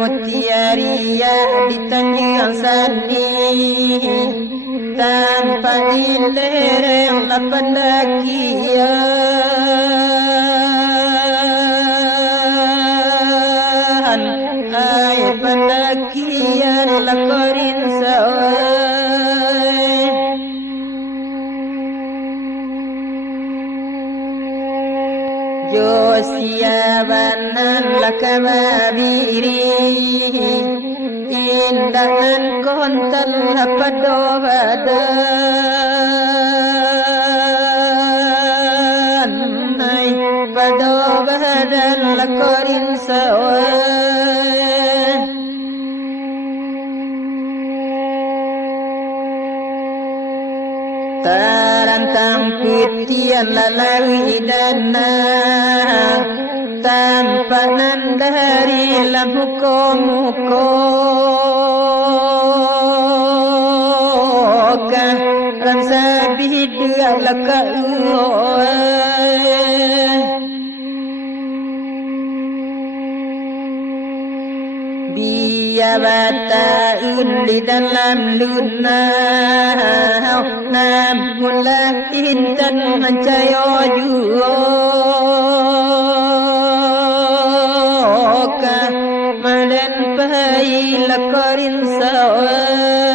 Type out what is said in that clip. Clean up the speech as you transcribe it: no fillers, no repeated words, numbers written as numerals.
Mutiaria di Tanjung Sani tanpa ilereng pendakian ay pendakian lakorin sawai Josia banan lakamabiri indahan kontan lapadobadan ay padobadan lakorin sawai tarantang putian lalawi dana tampanan dari lamuko-muko ramsa bidya laka biya bataun di dalam lunau namulah intan mancayo juoka madan pai lakorin sawai